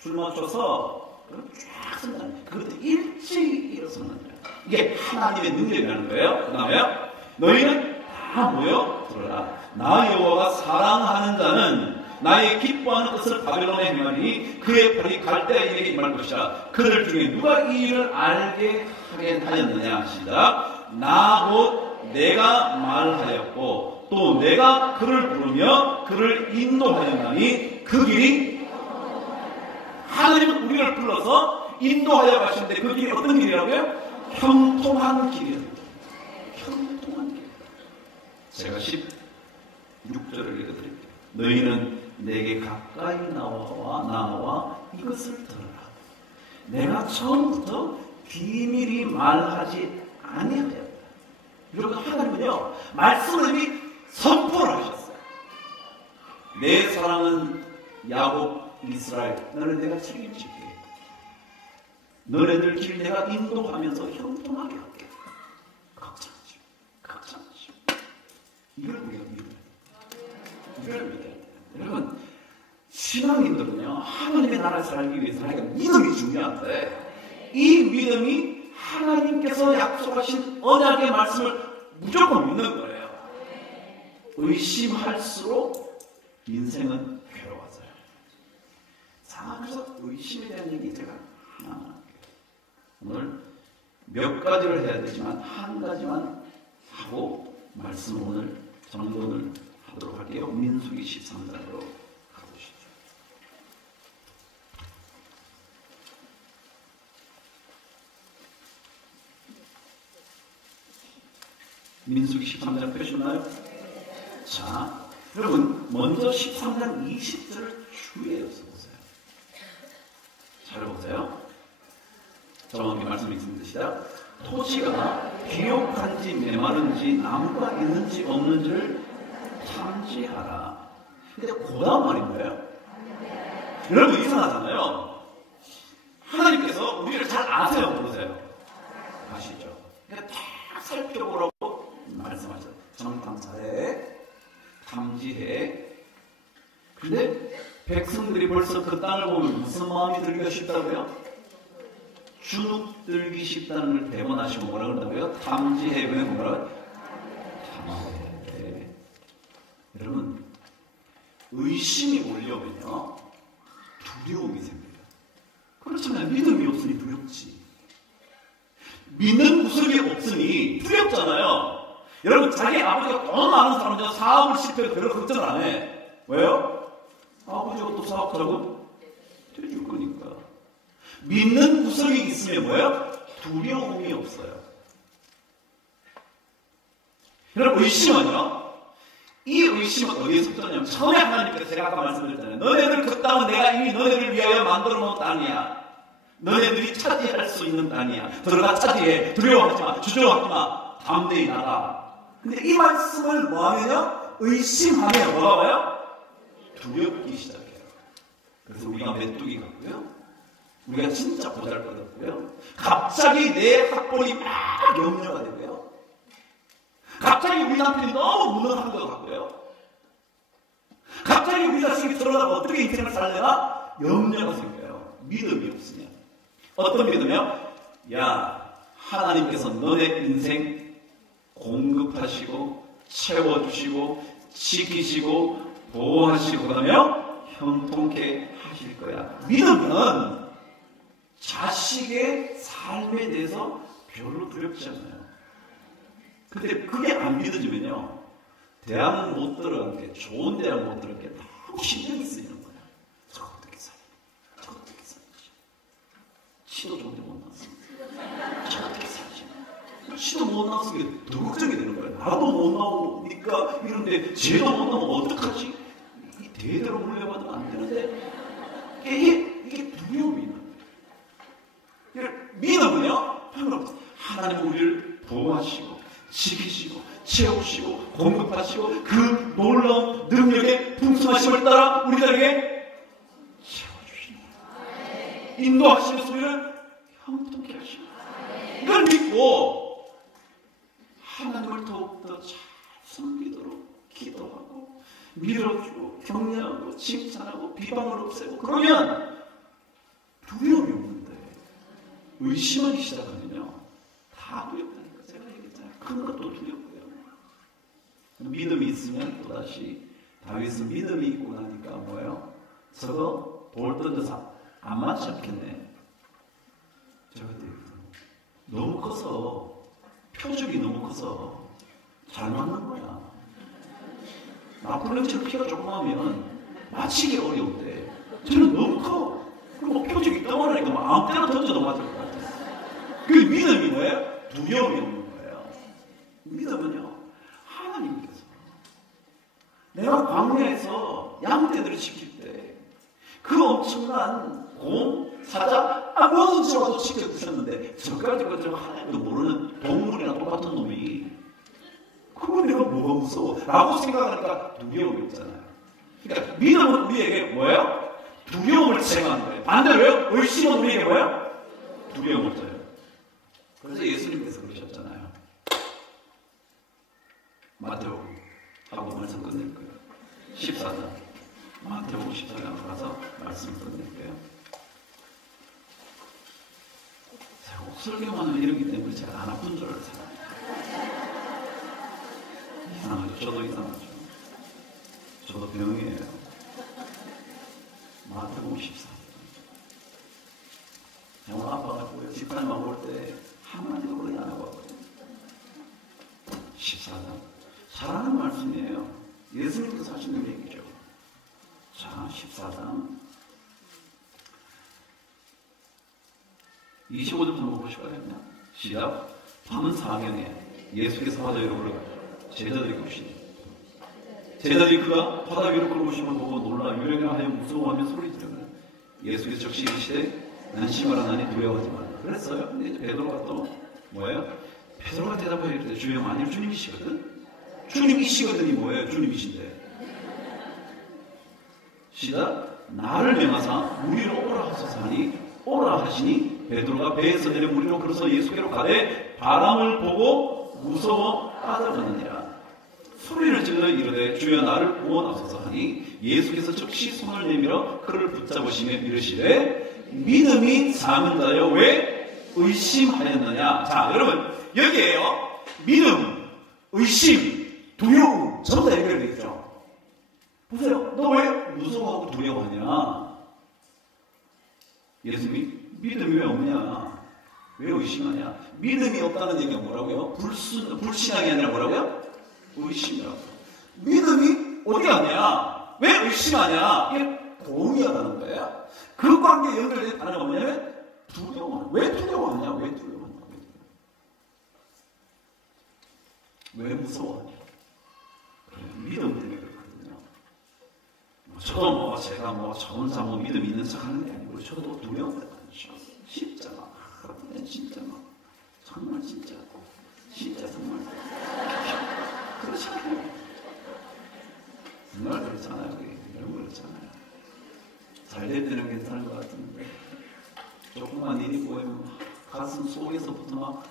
줄 맞춰서 쫙 쓴다. 그것도 일찍 일어서는 거예요. 이게 하나님의 능력이라는 거예요. 그 다음에요. 너희는 다 모여 들어라. 나 여호와가 사랑하는 자는 나의 기뻐하는 것을 바벨론에 행하니 그의 팔이 갈대아인에게 임할 것이라. 그들 중에 누가 이 일을 알게 하게 하였느냐 하시다. 나 곧 내가 말하였고 또 내가 그를 부르며 그를 인도하였나니 그 길이 하나님은 우리를 불러서 인도하여 가시는데 그 길이 어떤 길이라고요? 형통한 길이에요. 형통한 길. 제가 16절을 읽어드릴게요. 너희는 내게 가까이 나와 이것을 들어라. 내가 처음부터 비밀히 말하지 아니하였다. 여러분, 하나님은요 말씀을 이미 선포를 하셨어요. 내 사랑은 야곱 이스라엘, 너를 내가 책임질게. 너네들 길 내가 인도하면서 형통하게 할게. 걱정하지 마. 이걸 우리가 믿어야 돼요. 여러분, 신앙인들은요 하나님의 나라에 살기 위해서는 믿음이 중요한데 이 믿음이 하나님께서 약속하신 언약의 말씀을 무조건 믿는 거예요. 의심할수록 인생은 괴로워져요. 자, 그래서 의심에 대한 얘기 제가 하나 오늘 몇 가지를 해야 되지만 한 가지만 하고 말씀 오늘 정돈을 하도록 할게요. 민수기 13장으로 가보시죠. 민수기 13장 펴셨나요? 자, 여러분 먼저 13장 20절을 주의해서 보세요. 잘 보세요. 정확히 말씀이 있습니다. 토지가 비옥한지 메마른지 나무가 있는지 없는지를 탐지하라. 근데 그 다음 말이 뭐예요? 여러분 이상하잖아요. 하나님께서 우리를 잘 아세요, 모르세요? 아시죠? 그러니까 다 살펴보라고 말씀하셨어요. 정탐사해, 탐지해. 근데 백성들이 벌써 그 땅을 보면 무슨 마음이 들기가 쉽다고요? 주눅들기 쉽다는 걸 대본하시고 뭐라 그런다고요? 탐지해. 왜 뭐라고요? 탐지해. 여러분, 의심이 몰려오면요 두려움이 생겨요. 그렇잖아요. 믿음이 없으니 두렵지. 믿는 구석이 없으니 두렵잖아요. 여러분, 자기 아버지가 돈 많은 사람은요 사업을 실패해도 별로 걱정을 안 해. 왜요? 아버지가 또 사업하라고 해줄 거니까. 믿는 구석이 있으면 뭐예요? 두려움이 없어요. 여러분, 의심은요, 이 의심은 어디에서 부터냐면 처음에 하나님께서 제가 아까 말씀드렸잖아요. 너네들 그 땅은 내가 이미 너네들을 위하여 만들어 놓은 땅이야. 너네들이 차지할 수 있는 땅이야. 들어가 차지해. 두려워하지 마. 주저하지 마. 담대히 나가. 근데 이 말씀을 뭐하면요? 의심하면 뭐가 와요? 두렵기 시작해요. 그래서 우리가 메뚜기 같고요, 우리가 진짜 보잘것없고요, 갑자기 내 학벌이 막 염려가 되고요, 갑자기 우리 남편이 너무 무능한 것 같고요, 갑자기 우리 자식이 들어가서 어떻게 인생을 살려나 염려가 생겨요. 믿음이 없으면. 어떤 믿음이요? 야, 하나님께서 너네 인생 공급하시고 채워주시고 지키시고 보호하시고 그러면 형통케 하실 거야. 믿음은 자식의 삶에 대해서 별로 두렵지 않아요. 근데 그게 안 믿어지면요, 대학 못 들어간 게, 좋은 대학 못 들어간 게 너무 신경이 쓰이는 거야. 저거 어떻게 살지? 저거 어떻게 살지? 시도 좋은데 못 나왔어. 저거 어떻게 살지? 시도 못 나왔으면 더 걱정이 되는 거야. 나도 못 나오니까 이런데 쟤도 못 나오면 어떡하지? 이 대대로 물려받으면 안 되는데 이게 두려움이 있는 거예요. 믿음은요, 하나님 우리를 보호하시고 지키시고 채우시고 공급하시고 그 놀라운 능력의 풍성하심을 따라 우리들에게 채워주시는 거예요. 인도하시면서 우리를 형통케 하시는 거예요. 이걸 믿고 하나님을 더욱더 잘 섬기도록 기도하고 밀어주고 격려하고 칭찬하고 비방을 없애고 그러면 두려움이 없는데 의심하기 시작하면요 다 두렵다니까. 제가 얘기했잖아요. 큰 것도 두렵고요. 믿음이 있으면 또다시 다윗은 믿음이 있고 나니까 뭐예요? 저거 돌 던져서 안 맞지 않겠네. 제가 그때 너무 커서 표적이 너무 커서 잘 맞는 거야. 나폴레옹처럼 피가 조그마하면 맞히기 어려운데 저는 너무 커. 그리고 표적이 있다고 하니까 뭐 아무 때나 던져도 맞을 것 같아요. 그게 믿음이 뭐예요? 두려움이 없는 거예요. 믿음은요 하나님께서 내가 광야에서 양떼들을 지킬 때 그 엄청난 곰, 사자, 뭐든지 와도 지켜 드셨는데 저까지 저 하나님도 모르는 동물이나 똑같은 놈이 그거 내가 뭐가 무서워? 라고 생각하니까 두려움이 있잖아요. 그러니까 믿음은 우리에게 뭐예요? 두려움을 제거하는 거예요. 반대로요? 의심은 우리에게 뭐예요? 두려움을 줘요. 그래서 예수님께서 그러셨잖아요. 마태복음 말씀 끝낼 거예요. 14장 마태복음 14장 가서 말씀을 끝낼게요. 설교만 하면 이러기 때문에 제가 안 아픈 줄 알았어요. 이상하죠. 저도 이상하죠. 저도 병이에요. 마태복음 14장. 오늘 아파갖고요. 집사님하고 올 때 한마디도 그러지 안 하고 왔거든요. 14장. 잘하는 말씀이에요. 예수님께서 하시는 얘기죠. 자, 14장. 25절 한번 보실까요? 시작. 밤 사경에 예수께서 바다 위로 올라가시고 제자들이 보시니 제자들이 그가 바다 위로 걸어오심을 보고 놀라 유령하여 무서워하며 소리 지르며 예수께서 적시 이르시되 난 심하라나니 두려워하지 말라 그랬어요. 근데 이제 베드로가 또 뭐예요? 베드로가 대답하여 이르되 주여 만일 주님이시거든 주님이시거든이 뭐예요? 주님이신데 시작. 나를 명하사 물 위로 오라 하소서 하니 오라 하시니 베드로가 배에서 내려 물 위로 걸어서 예수께로 가되 바람을 보고 무서워 빠져가느니라. 소리를 질러 이르되 주여 나를 구원하소서 하니 예수께서 즉시 손을 내밀어 그를 붙잡으시며 이르시되 믿음이 작은 자여 왜 의심하였느냐. 자 여러분 여기에요. 믿음, 의심, 두려움 전부 다 연결되어 있죠. 보세요. 너 왜 무서워하고 두려워하냐? 예수님이 믿음이 왜 없냐? 왜 의심하냐? 믿음이 없다는 얘기가 뭐라고요? 불신앙이 아니라 뭐라고요? 의심이라고. 믿음이 어디 갔냐? 왜 의심하냐? 이게 동의하다는 거예요. 그 관계에 연결된 단어가 뭐냐면 두려워. 왜 두려워하냐? 왜 두려워하냐? 왜 무서워하냐? 그래요. 믿음 때문에 그렇거든요. 저도 제가 저 혼자 믿음이 있는 척 하는 게 아니고 저도 두려움을 많죠. 십자가. 진짜 정말 진짜 정말 그렇잖아요. 정말 그렇잖아요. 너무 그렇잖아요. 잘 될 때는 괜찮은 것 같은데 조금만 일이 보이면 가슴 속에서부터 막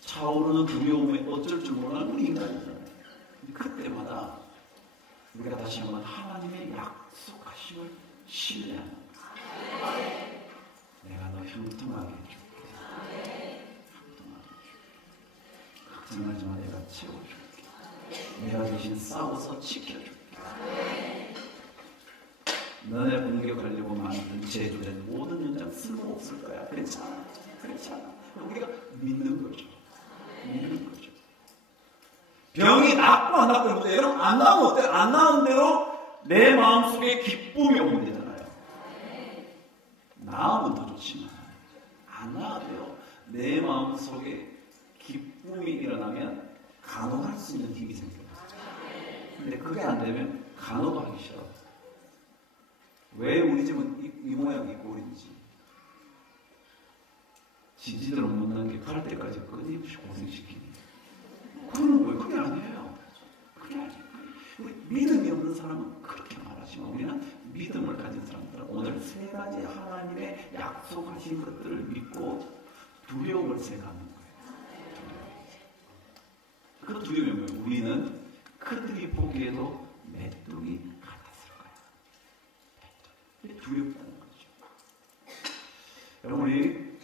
차오르는 두려움에 어쩔 줄 모르는 우리 인간이잖아요. 그때마다 우리가 다시 한번 하나님의 약속하심을 신뢰하는 거예요. 내가 너 형통하게 해줄게. 형통하게 해줄게. 걱정하지 마. 내가 채워줄게. 내가 대신 싸워서 지켜줄게. 너네 공격하려고 만든 제조된 모든 연장 쓸모없을 거야. 괜찮아. 우리가 믿는 거죠. 병이 낫고 안 낫고 있는데 여러분 안 나오면 어때요? 안 나온 대로 내 마음속에 기쁨이 오면 되잖아요. 나으면 더 좋지만 안 나아도요. 내 마음속에 기쁨이 일어나면 간호할 수 있는 힘이 생겨요. 근데 그게 안 되면 간호도 하기 싫어. 왜 우리 집은 이 모양 이 꼴인지 지지대로 못 넘겨갈 때까지 끊임없이 고생시키니 그런 거예요. 그게 아니에요. 그게 아니에요. 우리 믿음이 없는 사람은 그렇게 말하지만 우리는 믿음을 가진 사람들은 오늘 세 가지 하나님의 약속하신 것들을 믿고 두려움을 제거하는 거예요. 그 두려움이 뭐예요? 우리는 그 그들이 보기에도 메뚜기 같았을 거야. 두렵다는 거죠. 여러분, 우리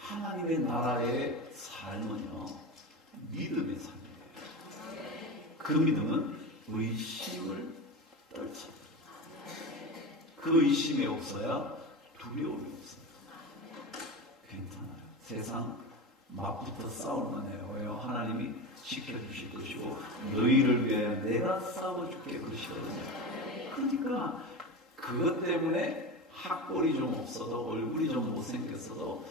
하나님의 나라의 삶은요, 믿음의 삶이에요. 그 믿음은 의심을 떨쳐요. 그 의심이 없어야 두려움이 없어요. 괜찮아요. 세상 막부터 싸울만 해요. 왜요? 하나님이 지켜주실 것이고 너희를 위해 내가 싸워줄게 그러시거든요. 그러니까 그것 때문에 학벌이 좀 없어도, 얼굴이 좀 못생겼어도,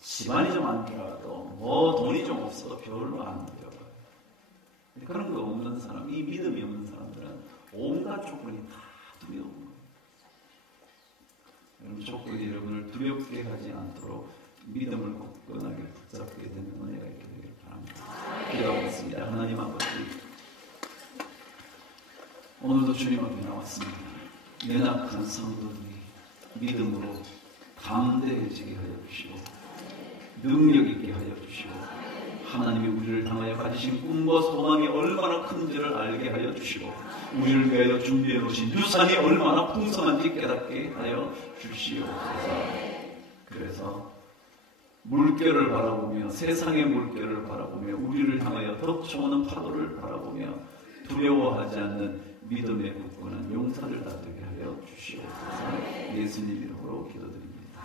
집안이 좀 안 들어가도, 뭐 돈이 좀 없어도 별로 안 들어가요. 그런 거 없는 사람, 이 믿음이 없는 사람들은 온갖 조건이 다 두려운 거예요. 여러분, 조건이 여러분을 두렵게 하지 않도록 믿음을 굳건하게 붙잡게 되는 은혜가 있게 되기를 바랍니다. 기도하겠습니다. 하나님 아버지, 오늘도 주님 앞에 나왔습니다. 연약한 성도들이 믿음으로 담대해지게 하여 주시고 능력 있게 하여 주시고 하나님이 우리를 향하여 가지신 꿈과 소망이 얼마나 큰지를 알게 하여 주시고 우리를 위하여 준비해 놓으신 유산이 얼마나 풍성한지 깨닫게 하여 주시옵소서. 그래서 물결을 바라보며, 세상의 물결을 바라보며, 우리를 향하여 덮쳐오는 파도를 바라보며 두려워하지 않는 믿음의 굳건한 용사를 다되게 하여 주시옵소서. 예수님 이름으로 기도드립니다.